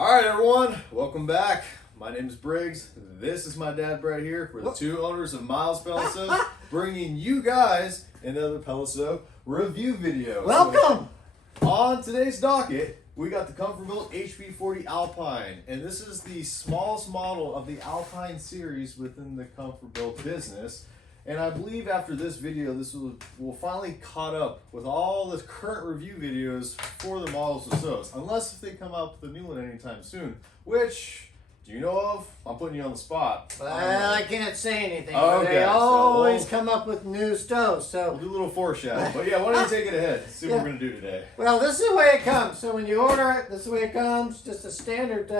All right, everyone, welcome back. My name is Briggs. This is my dad, Brett, here. We're the two owners of Miles Pellet Stove, bringing you guys another pellet stove review video. Welcome! So, on today's docket, we got the ComfortBilt HP40-Alpine, and this is the smallest model of the Alpine series within the ComfortBilt business. And I believe after this video, this will finally caught up with all the current review videos for the models of stoves, unless if they come out with a new one anytime soon, which, do you know of? I'm putting you on the spot. Well, I can't say anything. Okay, They always so come up with new stoves. So we'll do a little foreshadowing. But yeah, why don't you take it ahead? See what we're going to do today. Well, this is the way it comes. So when you order it, this is the way it comes. Just a standard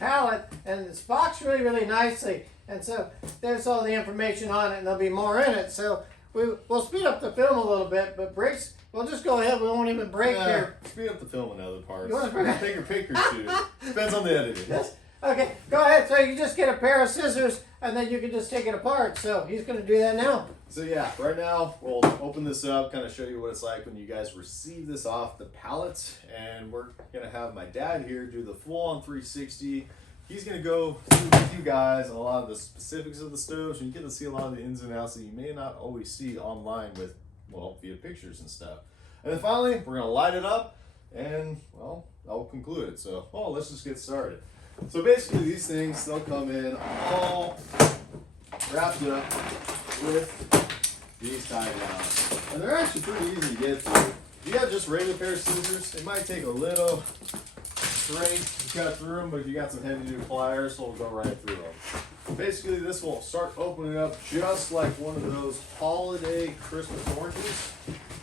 pallet, and it's boxed really, really nicely. And so there's all the information on it, and there'll be more in it. So we'll speed up the film a little bit, but breaks, we'll just go ahead. We won't even break here. Speed up the film in other parts. You want Take your pick or two. Depends on the editing. Yes. Okay, go ahead. So you just get a pair of scissors, and then you can just take it apart. So he's going to do that now. So yeah, right now we'll open this up, kind of show you what it's like when you guys receive this off the pallet, and we're going to have my dad here do the full-on 360. He's going to go through with you guys on a lot of the specifics of the stove, so you get to see a lot of the ins and outs that you may not always see online with, well, via pictures and stuff. And then finally, we're going to light it up, and, well, I'll conclude it. So, well, let's just get started. So basically these things, they'll come in all wrapped up with these tie downs. And they're actually pretty easy to get through. If you have just regular pair of scissors, it might take a little strength to cut through them, but if you got some heavy duty pliers, it'll go right through them. Basically this will start opening up just like one of those holiday Christmas oranges.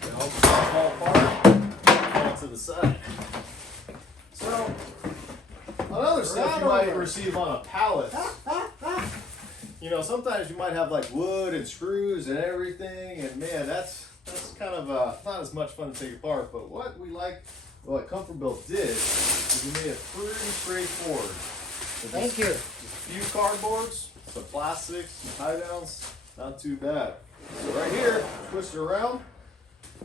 And I'll just fall apart, fall to the side. So, another stuff you might receive on a pallet, you know, sometimes you might have like wood and screws and everything, and man, that's kind of not as much fun to take apart. But what ComfortBilt did is we made it pretty straightforward. Thank you. Just a few cardboards, some plastics, some tie downs, not too bad. So right here, twist it around,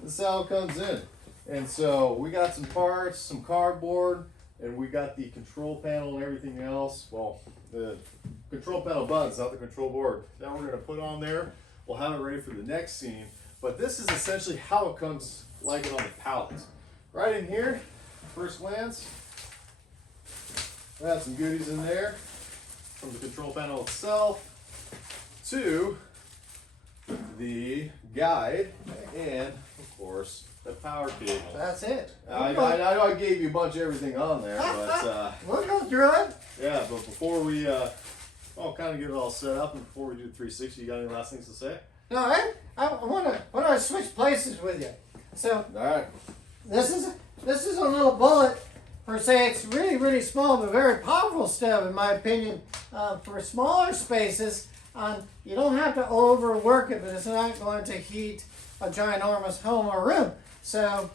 this is how it comes in. And so we got some parts, some cardboard, and we got the control panel and everything else. Well, the control panel buttons, not the control board. Now we're going to put on there. We'll have it ready for the next scene. But this is essentially how it comes like it on the pallet. Right in here, first glance, I have some goodies in there, from the control panel itself to the guide and, of course, the power cable. That's it. I know I gave you a bunch of everything on there, but we'll go through it. yeah, but before we kind of get it all set up, and before we do the 360, you got any last things to say? No, I want to switch places with you. So All right. this is a little bullet per se. It's really, really small but very powerful stove in my opinion. For smaller spaces, you don't have to overwork it, but it's not going to heat a ginormous home or room. So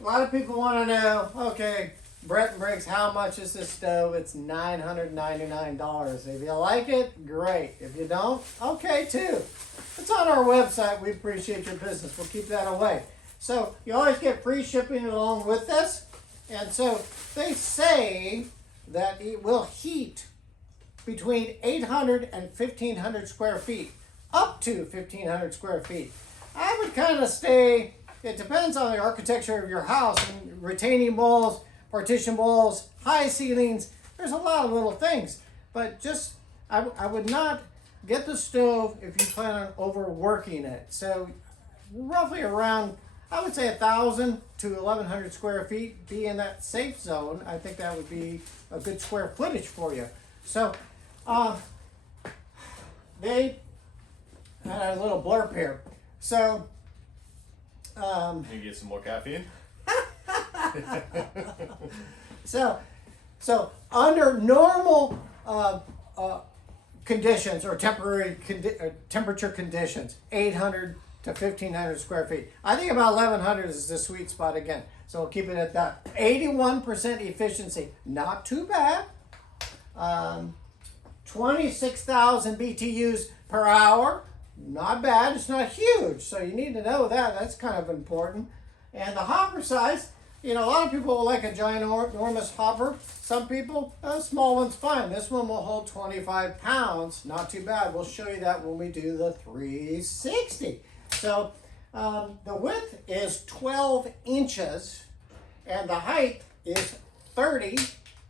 a lot of people want to know, okay, Brett and Briggs, how much is this stove? It's $999. If you like it, great. If you don't, okay too. It's on our website. We appreciate your business. We'll keep that away. So you always get free shipping along with this. And so they say that it will heat between 800 and 1,500 square feet, up to 1,500 square feet. I would kind of stay, it depends on the architecture of your house, and retaining walls, partition walls, high ceilings, there's a lot of little things. But just, I would not get the stove if you plan on overworking it. So roughly around, I would say 1,000 to 1,100 square feet, be in that safe zone. I think that would be a good square footage for you. So they had a little blurb here. So You get some more caffeine? So under normal conditions or temporary temperature conditions, 800 to 1,500 square feet. I think about 1,100 is the sweet spot again. So we'll keep it at that. 81% efficiency, not too bad. 26,000 BTUs per hour, not bad. It's not huge, so you need to know that. That's kind of important. And the hopper size, you know, a lot of people will like a ginormous hopper. Some people, a small one's fine. This one will hold 25 pounds. Not too bad. We'll show you that when we do the 360. So the width is 12 inches and the height is 30,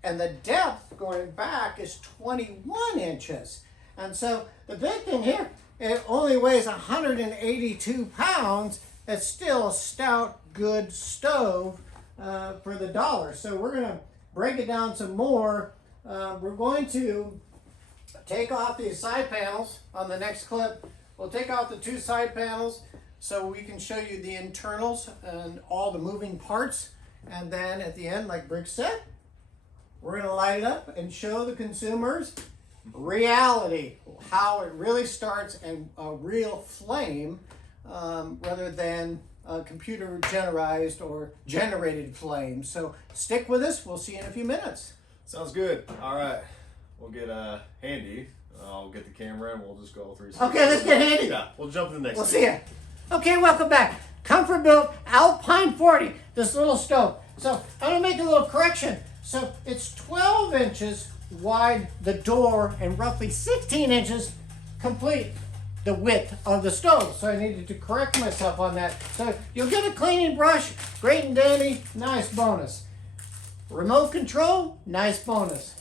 and the depth going back is 21 inches. And so the big thing here, it only weighs 182 pounds. It's still a stout, good stove for the dollar. So we're gonna break it down some more. We're going to take off these side panels on the next clip. We'll take off the 2 side panels so we can show you the internals and all the moving parts. And then at the end, like Brick said, we're gonna light it up and show the consumers reality, how it really starts and a real flame rather than a computer generated flame. So stick with us. We'll see you in a few minutes. Sounds good. All right, we'll get Handy. I'll get the camera and we'll just go 360. Okay, let's get Handy. Yeah, we'll jump to the next. We'll see you. Okay, welcome back. ComfortBilt Alpine 40, this little stove. So I'm gonna make a little correction. So it's 12 inches wide, the door, and roughly 16 inches complete the width of the stove. So I needed to correct myself on that. So you'll get a cleaning brush, great and dandy, nice bonus. Remote control, nice bonus.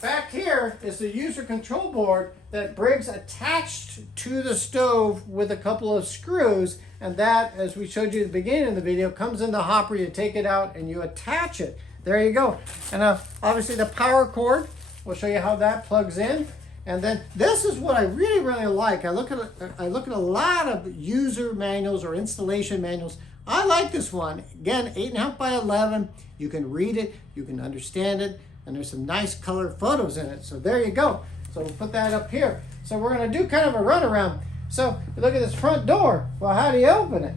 Back here is the user control board that Briggs attached to the stove with a couple of screws, and that, as we showed you at the beginning of the video, comes in the hopper. You take it out and you attach it. There you go. And obviously the power cord, we'll show you how that plugs in. And then this is what I really, really like. I look at a lot of user manuals or installation manuals. I like this one. Again, 8.5 by 11. You can read it, you can understand it, and there's some nice color photos in it. So there you go. So we'll put that up here. So we're gonna do kind of a runaround. So look at this front door. Well, how do you open it?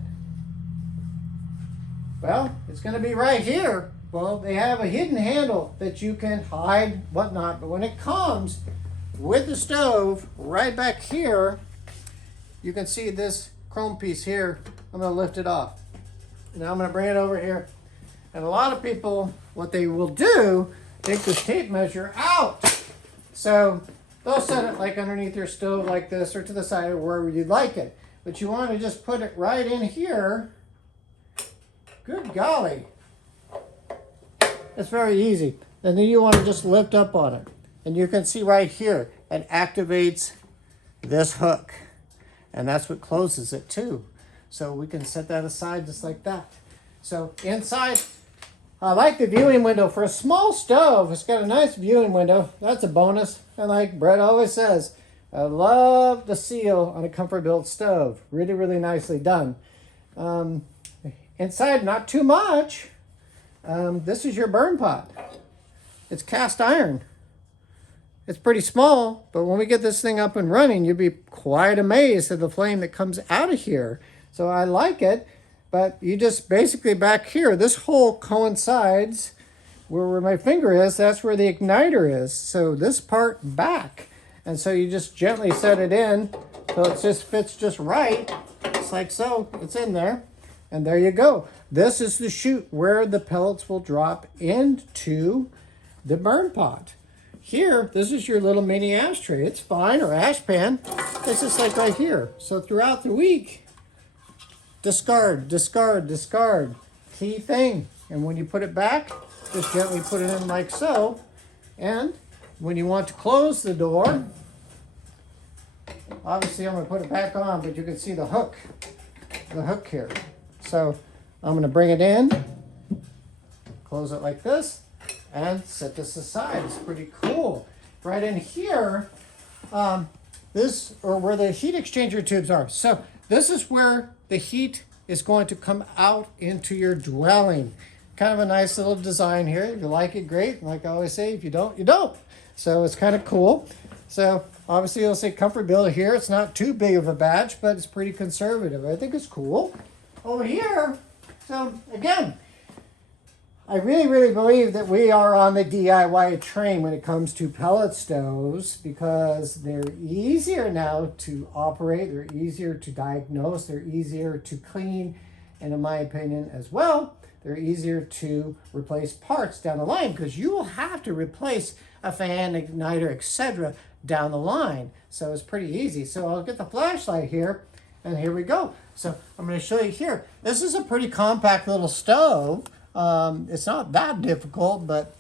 Well, it's gonna be right here. Well, they have a hidden handle that you can hide, whatnot, but when it comes with the stove right back here, you can see this chrome piece here. I'm gonna lift it off. Now I'm gonna bring it over here. And a lot of people, what they will do, take this tape measure out. So they'll set it like underneath your stove like this or to the side or wherever you'd like it. But you wanna just put it right in here. Good golly. It's very easy. And then you want to just lift up on it. And you can see right here, it activates this hook. And that's what closes it too. So we can set that aside just like that. So inside, I like the viewing window. For a small stove, it's got a nice viewing window. That's a bonus. And like Brett always says, I love the seal on a ComfortBilt stove. Really, really nicely done. Inside, not too much. This is your burn pot. It's cast iron. It's pretty small, but when we get this thing up and running, you'll be quite amazed at the flame that comes out of here. So I like it, but you just basically back here, this hole coincides where my finger is, that's where the igniter is. So this part back. And so you just gently set it in so it just fits just right. Just like so, it's in there. And there you go. This is the chute where the pellets will drop into the burn pot. Here, this is your little mini ashtray. It's fine, or ash pan. It's just like right here. So throughout the week, discard, discard, discard. Key thing. And when you put it back, just gently put it in like so. And when you want to close the door, obviously I'm going to put it back on, but you can see the hook here. So I'm going to bring it in, close it like this, and set this aside. It's pretty cool. Right in here, where the heat exchanger tubes are. So this is where the heat is going to come out into your dwelling. Kind of a nice little design here. If you like it, great. Like I always say, if you don't, you don't. So it's kind of cool. So obviously it'll say ComfortBilt here. It's not too big of a batch, but it's pretty conservative. I think it's cool. Over here, so again, I really, really believe that we are on the DIY train when it comes to pellet stoves because they're easier now to operate, they're easier to diagnose, they're easier to clean, And in my opinion as well, they're easier to replace parts down the line because you will have to replace a fan, igniter, etc. down the line. So it's pretty easy. So I'll get the flashlight here, and here we go. So I'm going to show you here. This is a pretty compact little stove. It's not that difficult, but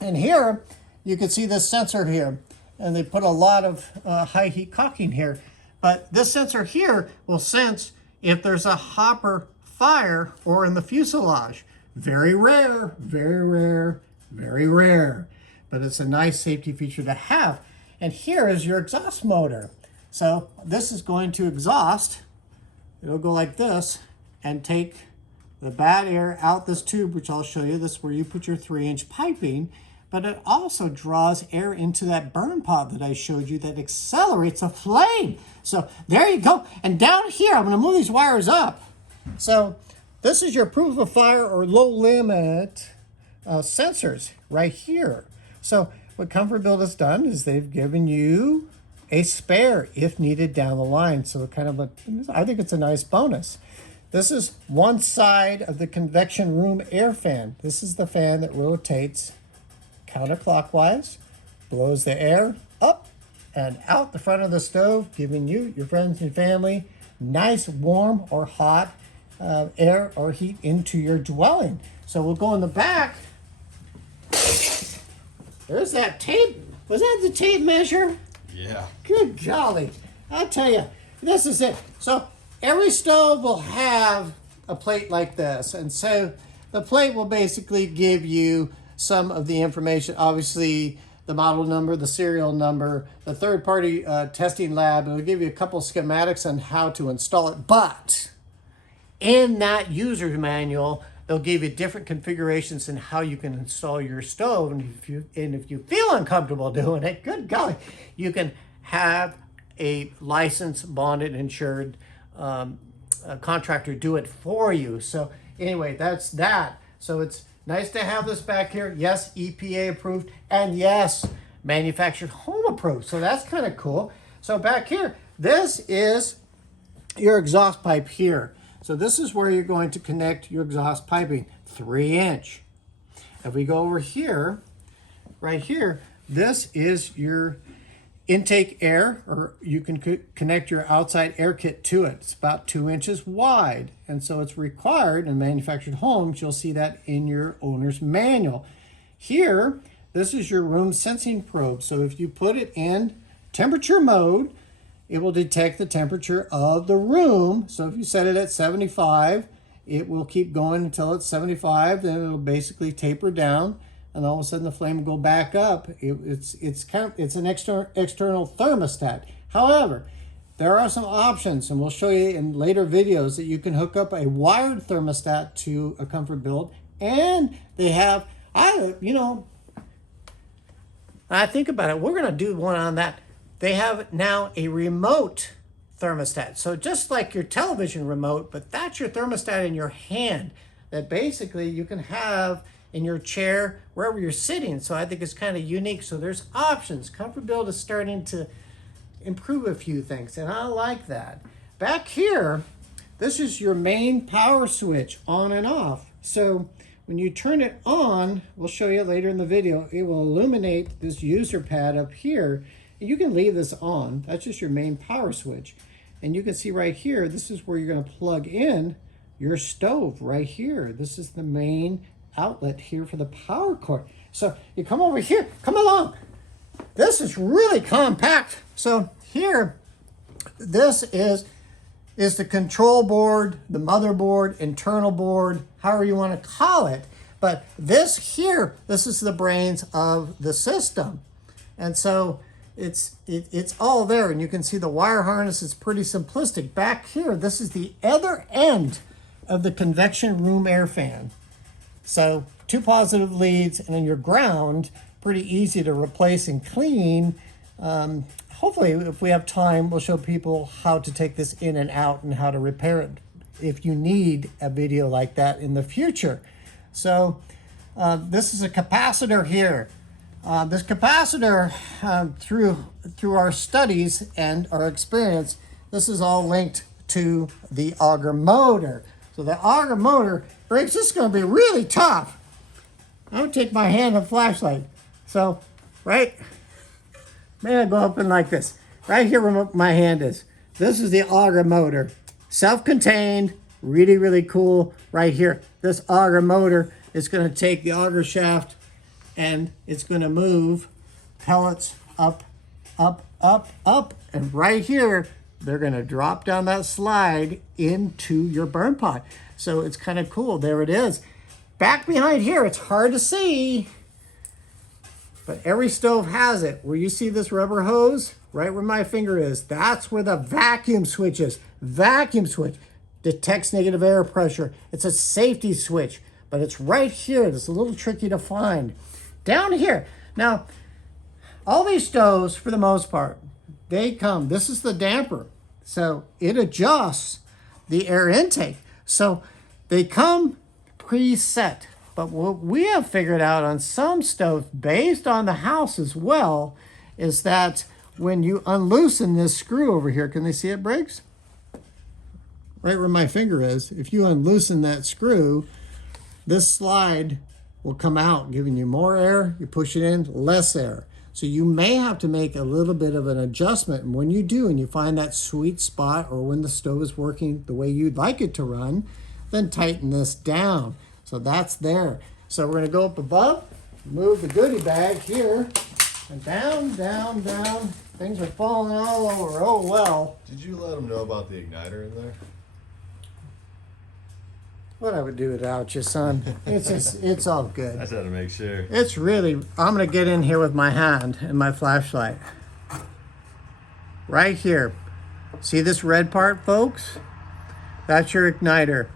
in here you can see this sensor here, and they put a lot of high heat caulking here. But this sensor here will sense if there's a hopper fire or in the fuselage. Very rare, very rare, very rare. But it's a nice safety feature to have. And here is your exhaust motor. So this is going to exhaust. It'll go like this and take the bad air out this tube, which I'll show you. This is where you put your 3-inch piping. But it also draws air into that burn pot that I showed you that accelerates a flame. So there you go. And down here, I'm going to move these wires up. So this is your proof of fire or low limit sensors right here. So what ComfortBilt has done is they've given you a spare if needed down the line. So kind of I think it's a nice bonus. This is one side of the convection room air fan. This is the fan that rotates counterclockwise, blows the air up and out the front of the stove, giving you, your friends and family, nice warm or hot air or heat into your dwelling. So we'll go in the back. There's that tape. Was that the tape measure? Yeah. Good golly. I'll tell you, this is it. So every stove will have a plate like this. And so the plate will basically give you some of the information, obviously the model number, the serial number, the third-party testing lab. It'll give you a couple schematics on how to install it. But in that user manual, they'll give you different configurations and how you can install your stove. And if you feel uncomfortable doing it, good golly, you can have a licensed, bonded, insured contractor do it for you. So anyway, that's that. So it's nice to have this back here. Yes, EPA approved, and yes, manufactured home approved. So that's kind of cool. So back here, this is your exhaust pipe here. So this is where you're going to connect your exhaust piping, 3-inch. If we go over here, right here, this is your intake air, or you can connect your outside air kit to it. It's about 2 inches wide. And so it's required in manufactured homes. You'll see that in your owner's manual. Here, this is your room sensing probe. So if you put it in temperature mode, it will detect the temperature of the room. So if you set it at 75, it will keep going until it's 75. Then it'll basically taper down, and all of a sudden the flame will go back up. It's an external thermostat. However, there are some options, and we'll show you in later videos that you can hook up a wired thermostat to a ComfortBilt, and they have, I think about it, we're gonna do one on that. They have now a remote thermostat. So just like your television remote, but that's your thermostat in your hand that basically you can have in your chair, wherever you're sitting. So I think it's kind of unique. So there's options. ComfortBilt is starting to improve a few things, and I like that. Back here, this is your main power switch, on and off. So when you turn it on, we'll show you later in the video, it will illuminate this user pad up here. You can leave this on. That's just your main power switch. And you can see right here, this is where you're going to plug in your stove right here. This is the main outlet here for the power cord. So you come over here, come along. This is really compact. So here, this is the control board, the motherboard, internal board, however you want to call it. But this here, this is the brains of the system. And so it's all there, and you can see the wire harness is pretty simplistic. Back here, this is the other end of the convection room air fan. So 2 positive leads, and then your ground, pretty easy to replace and clean. Hopefully, if we have time, we'll show people how to take this in and out and how to repair it if you need a video like that in the future. So this is a capacitor here. This capacitor, through our studies and our experience, this is all linked to the auger motor. So the auger motor, Briggs, this is going to be really tough. I'm going to take my hand and flashlight. So, right, maybe I'll go up in like this. Right here where my hand is. This is the auger motor. Self-contained, really, really cool right here. This auger motor is going to take the auger shaft and it's going to move pellets up, up, up, up. And right here, they're going to drop down that slide into your burn pot. So it's kind of cool. There it is. Back behind here, it's hard to see, but every stove has it. Where you see this rubber hose, right where my finger is, that's where the vacuum switch is. Vacuum switch detects negative air pressure. It's a safety switch, but it's right here. It's a little tricky to find. Down here. Now, all these stoves, for the most part, they come, this is the damper. So it adjusts the air intake. So they come preset. But what we have figured out on some stoves, based on the house as well, is that when you unloosen this screw over here, can they see it, Briggs? Right where my finger is, if you unloosen that screw, this slide will come out, giving you more air. You push it in, less air. So you may have to make a little bit of an adjustment. And when you do, and you find that sweet spot, or when the stove is working the way you'd like it to run, then tighten this down. So that's there. So we're gonna go up above, move the goodie bag here, and down, down, down. Things are falling all over, oh well. Did you let them know about the igniter in there? What I would do without you, son. It's all good. I just had to make sure. It's really, I'm gonna get in here with my hand and my flashlight. Right here. See this red part, folks? That's your igniter.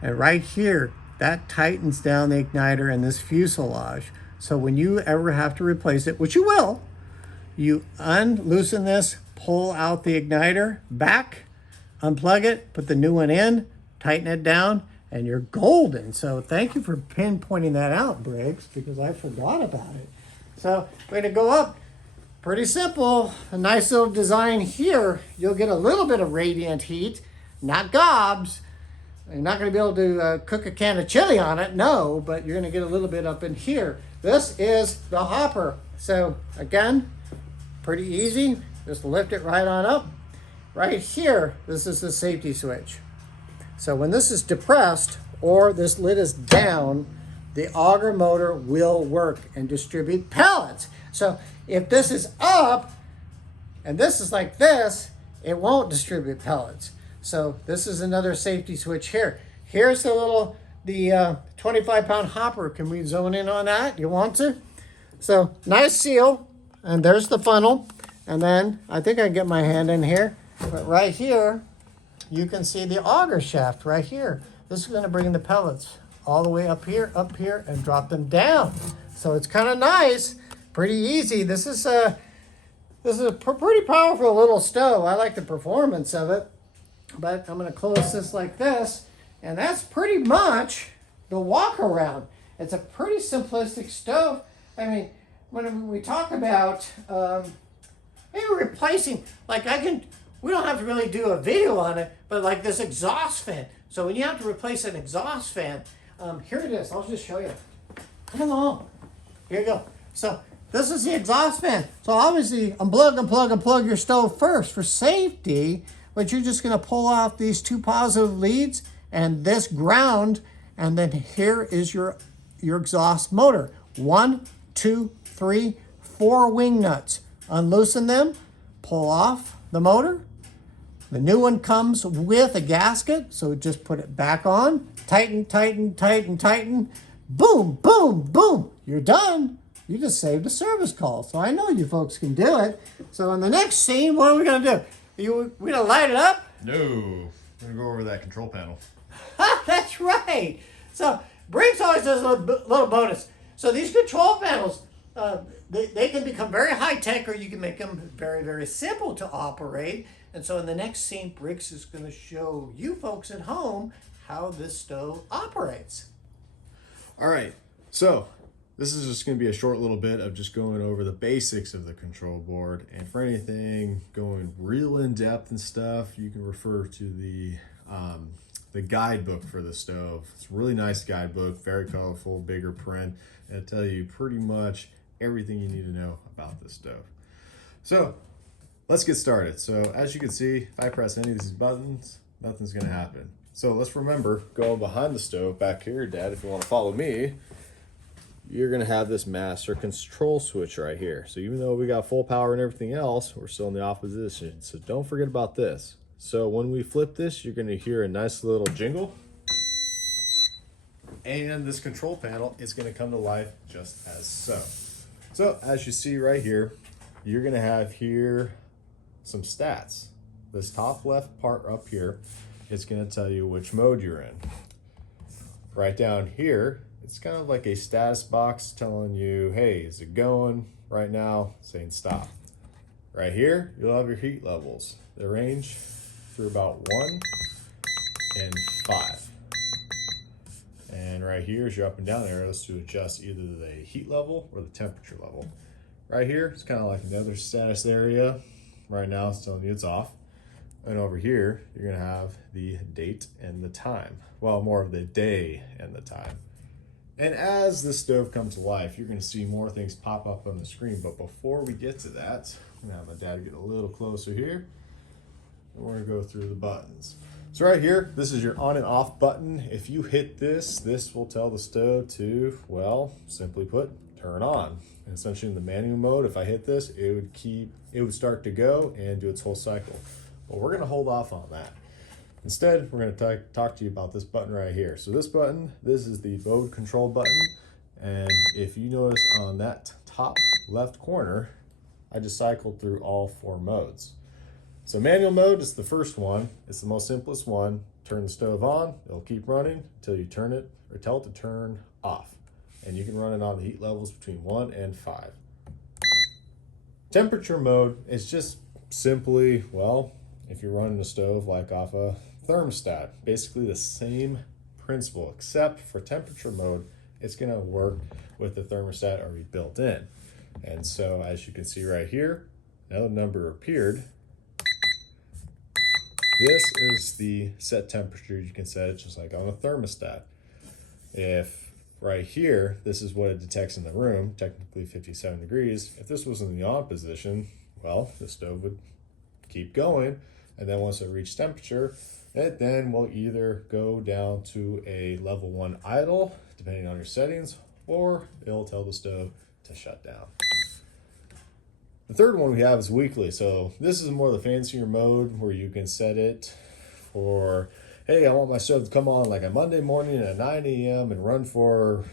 And right here, that tightens down the igniter in this fuselage. So when you ever have to replace it, which you will, you unloosen this, pull out the igniter back, unplug it, put the new one in, tighten it down, and you're golden. So thank you for pinpointing that out, Briggs, because I forgot about it. So we're gonna go up. Pretty simple. A nice little design here. You'll get a little bit of radiant heat, not gobs. You're not gonna be able to cook a can of chili on it, no, but you're gonna get a little bit up in here. This is the hopper. So again, pretty easy. Just lift it right on up. Right here, this is the safety switch. So when this is depressed or this lid is down, the auger motor will work and distribute pellets. So if this is up and this is like this, it won't distribute pellets. So this is another safety switch here. Here's the little, the 25-pound hopper. Can we zone in on that? You want to? So nice seal, and there's the funnel. And then I think I can get my hand in here, but right here, you can see the auger shaft right here. This is gonna bring the pellets all the way up here, and drop them down. So it's kind of nice, pretty easy. This is a pretty powerful little stove. I like the performance of it, but I'm gonna close this like this, and that's pretty much the walk around. It's a pretty simplistic stove. I mean, when we talk about maybe replacing, like we don't have to really do a video on it, but like this exhaust fan. So when you have to replace an exhaust fan, here it is. I'll just show you. Come along. Here you go. So this is the exhaust fan. So obviously unplug your stove first for safety, but you're just gonna pull off these two positive leads and this ground, and then here is your exhaust motor. 1, 2, 3, 4 wing nuts. Unloosen them, pull off the motor. The new one comes with a gasket, so just put it back on. Tighten, tighten, tighten, tighten. Boom, boom, boom. You're done. You just saved a service call. So I know you folks can do it. So in the next scene, what are we gonna do? We gonna light it up? No, we're gonna go over that control panel. That's right. So Briggs always does a little bonus. So these control panels, they can become very high tech, or you can make them very, very simple to operate. And so in the next scene, Briggs is going to show you folks at home how this stove operates. All right, so this is just going to be a short little bit of just going over the basics of the control board. And for anything going real in depth and stuff, you can refer to the the guidebook for the stove. It's a really nice guidebook, very colorful, bigger print. It'll tell you pretty much everything you need to know about this stove. So let's get started. So as you can see, if I press any of these buttons, nothing's gonna happen. So let's remember, going behind the stove back here, Dad, if you want to follow me, you're gonna have this master control switch right here. So even though we got full power and everything else, we're still in the off position. So don't forget about this. So when we flip this, you're gonna hear a nice little jingle. And this control panel is gonna come to life just as so. So as you see right here, you're gonna have here some stats. This top left part up here, it's gonna tell you which mode you're in. Right down here, it's kind of like a status box telling you, hey, is it going? Right now, saying stop. Right here, you'll have your heat levels. They range through about 1 and 5. And right here is your up and down arrows to adjust either the heat level or the temperature level. Right here, it's kind of like another status area. Right now, it's telling you it's off. And over here, you're gonna have the date and the time. Well, more of the day and the time. And as the stove comes to life, you're gonna see more things pop up on the screen. But before we get to that, I'm gonna have my dad get a little closer here. And we're gonna go through the buttons. So right here, this is your on and off button. If you hit this, this will tell the stove to, well, simply put, turn on. And essentially in the manual mode, if I hit this, it would start to go and do its whole cycle. But we're gonna hold off on that. Instead, we're gonna talk to you about this button right here. So this button, this is the mode control button. And if you notice on that top left corner, I just cycled through all 4 modes. So manual mode is the first one. It's the most simplest one. Turn the stove on, it'll keep running until you turn it or tell it to turn off. And you can run it on the heat levels between 1 and 5. Temperature mode is just simply, well, if you're running a stove like off a thermostat, basically the same principle, except for temperature mode, it's gonna work with the thermostat already built in. And so as you can see right here, another number appeared. This is the set temperature. You can set it just like on a thermostat. If right here, this is what it detects in the room, technically 57 degrees. If this was in the on position, well, the stove would keep going. And then once it reaches temperature, it then will either go down to a level 1 idle, depending on your settings, or it'll tell the stove to shut down. The third one we have is weekly. So this is more the fancier mode where you can set it for, hey, I want my stove to come on like a Monday morning at 9 a.m. and run for,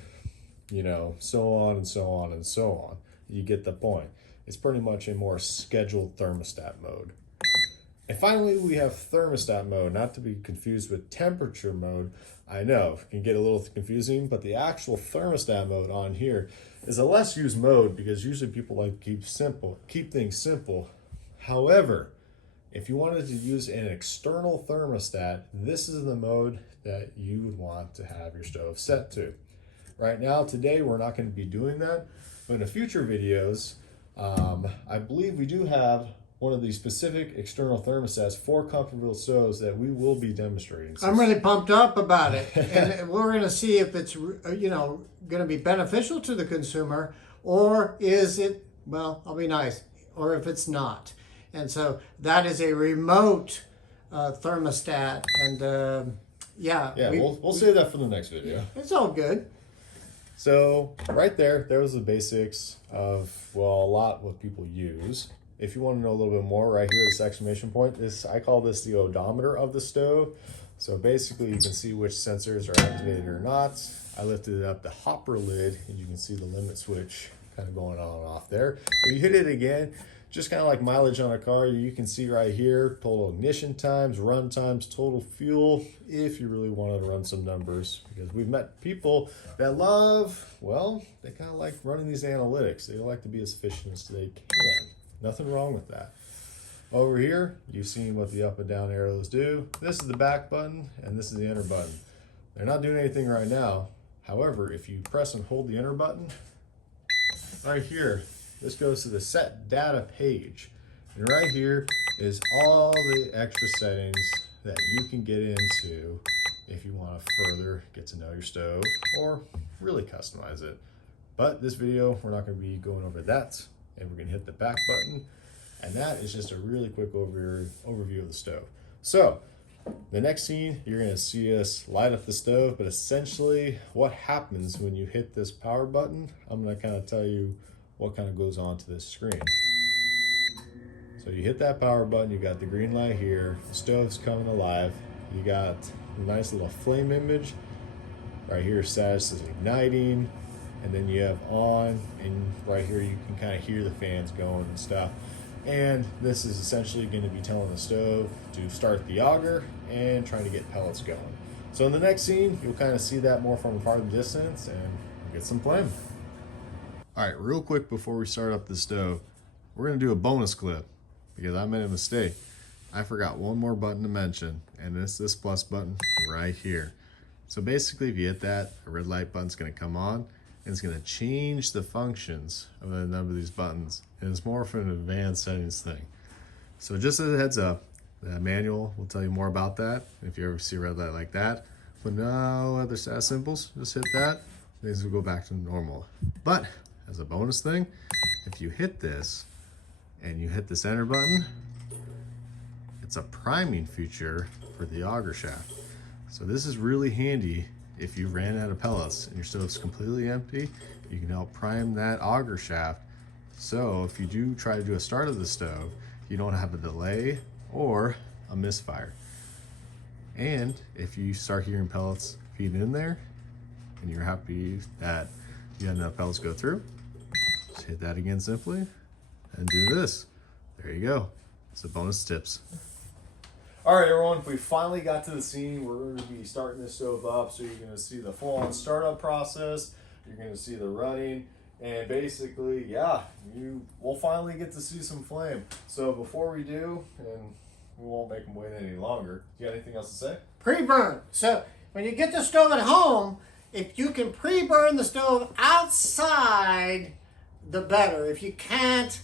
you know, so on and so on and so on. You get the point. It's pretty much a more scheduled thermostat mode. And finally, we have thermostat mode, not to be confused with temperature mode. I know, it can get a little confusing, but the actual thermostat mode on here is a less used mode because usually people like to keep things simple. However, if you wanted to use an external thermostat, this is the mode that you would want to have your stove set to. Right now, today, we're not going to be doing that, but in the future videos, I believe we do have one of these specific external thermostats for ComfortBilt stoves that we will be demonstrating. I'm really pumped up about it, and we're going to see if it's, you know, going to be beneficial to the consumer, or is it, well, I'll be nice, or if it's not. And so that is a remote thermostat, and yeah, we'll save that for the next video. It's all good. So right there was the basics of, well, a lot what people use. If you want to know a little bit more, right here, this exclamation point, I call this the odometer of the stove. So basically you can see which sensors are activated or not. I lifted up the hopper lid and you can see the limit switch kind of going on and off there. If you hit it again, just kind of like mileage on a car, you can see right here, total ignition times, run times, total fuel, if you really wanted to run some numbers. Because we've met people that love, well, they kind of like running these analytics. They like to be as efficient as they can. Nothing wrong with that. Over here, you've seen what the up and down arrows do. This is the back button, and this is the enter button. They're not doing anything right now. However, if you press and hold the enter button, right here, this goes to the set data page. And right here is all the extra settings that you can get into if you want to further get to know your stove or really customize it. But this video, we're not going to be going over that, and we're going to hit the back button, and that is just a really quick overview of the stove. So the next scene, you're going to see us light up the stove, but essentially what happens when you hit this power button, I'm going to kind of tell you what kind of goes on to this screen. So you hit that power button, you got the green light here, the stove's coming alive, you got a nice little flame image right here, status is igniting, and then you have on, and right here you can kind of hear the fans going and stuff. And this is essentially going to be telling the stove to start the auger and trying to get pellets going. So in the next scene, you'll kind of see that more from a farther distance and get some flame. All right, real quick before we start up the stove, we're going to do a bonus clip because I made a mistake. I forgot one more button to mention, and it's this plus button right here. So basically, if you hit that, a red light button's going to come on, and it's going to change the functions of a number of these buttons, and it's more of an advanced settings thing. So just as a heads up, the manual will tell you more about that if you ever see a red light like that. But no other status symbols, just hit that, things will go back to normal. But as a bonus thing, if you hit this and you hit the center button, it's a priming feature for the auger shaft. So this is really handy if you ran out of pellets and your stove's completely empty. You can help prime that auger shaft. So if you do try to do a start of the stove, you don't have a delay or a misfire. And if you start hearing pellets feed in there and you're happy that you had enough pellets go through, just hit that again simply and do this. There you go. It's a bonus tips. All right, everyone, we finally got to the scene. We're going to be starting this stove up, so you're going to see the full-on startup process. You're going to see the running, and basically, yeah, we'll finally get to see some flame. So before we do, and we won't make them wait any longer, do you got anything else to say? Pre-burn. So when you get the stove at home, if you can pre-burn the stove outside, the better. If you can't,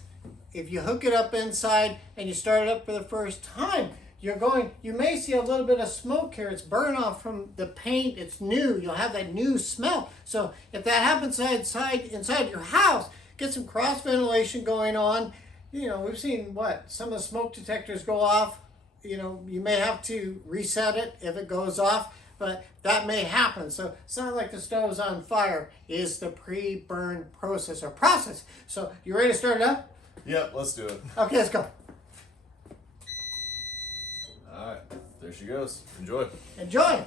if you hook it up inside and you start it up for the first time, you may see a little bit of smoke here. It's burn off from the paint. It's new. You'll have that new smell. So if that happens inside your house, get some cross ventilation going on. You know, we've seen some of the smoke detectors go off. You know, you may have to reset it if it goes off, but that may happen. So it's not like the stove's on fire. It's the pre-burn process. So you ready to start it up? Yep, let's do it. Okay, let's go. All right, there she goes. Enjoy. Enjoy.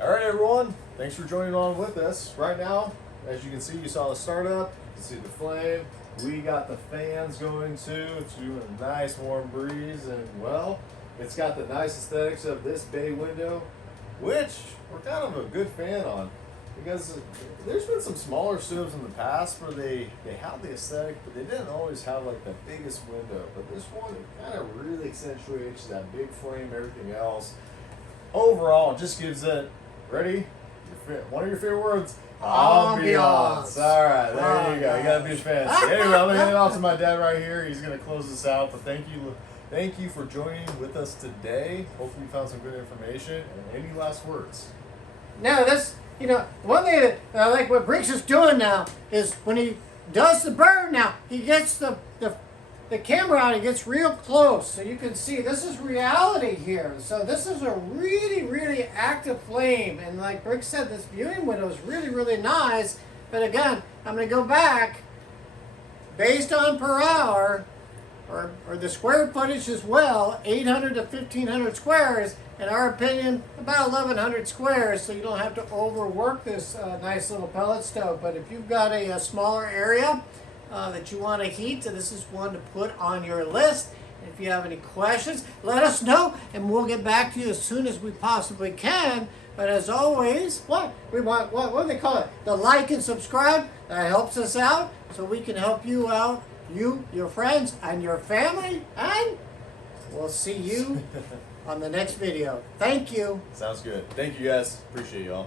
All right, everyone, thanks for joining on with us. Right now, as you can see, you saw the startup, you see the flame. We got the fans going too. It's doing a nice warm breeze, and well, it's got the nice aesthetics of this bay window, which we're kind of a good fan on, because there's been some smaller stoves in the past where they have the aesthetic, but they didn't always have like the biggest window. But this one, it kind of really accentuates that big flame, everything else. Overall, it just gives it, ready? One of your favorite words, ambiance. All right, there you go. You gotta be fancy. Anyway, I'm gonna hand it off to my dad right here. He's gonna close this out. But thank you for joining with us today. Hopefully you found some good information. And any last words? Now one thing that I like what Briggs is doing now is when he does the burn now, he gets the camera out, he gets real close so you can see this is reality here. So this is a really, really active flame. And like Briggs said, this viewing window is really, really nice. But again, I'm going to go back based on per hour or or the square footage as well, 800 to 1500 squares. In our opinion, about 1100 squares, so you don't have to overwork this nice little pellet stove. But if you've got a smaller area that you want to heat, this is one to put on your list. If you have any questions, let us know, and we'll get back to you as soon as we possibly can. But as always, what do they call it? The like and subscribe, that helps us out, so we can help you out, you, your friends, and your family. And we'll see you on the next video. Thank you. Sounds good. Thank you guys. Appreciate y'all.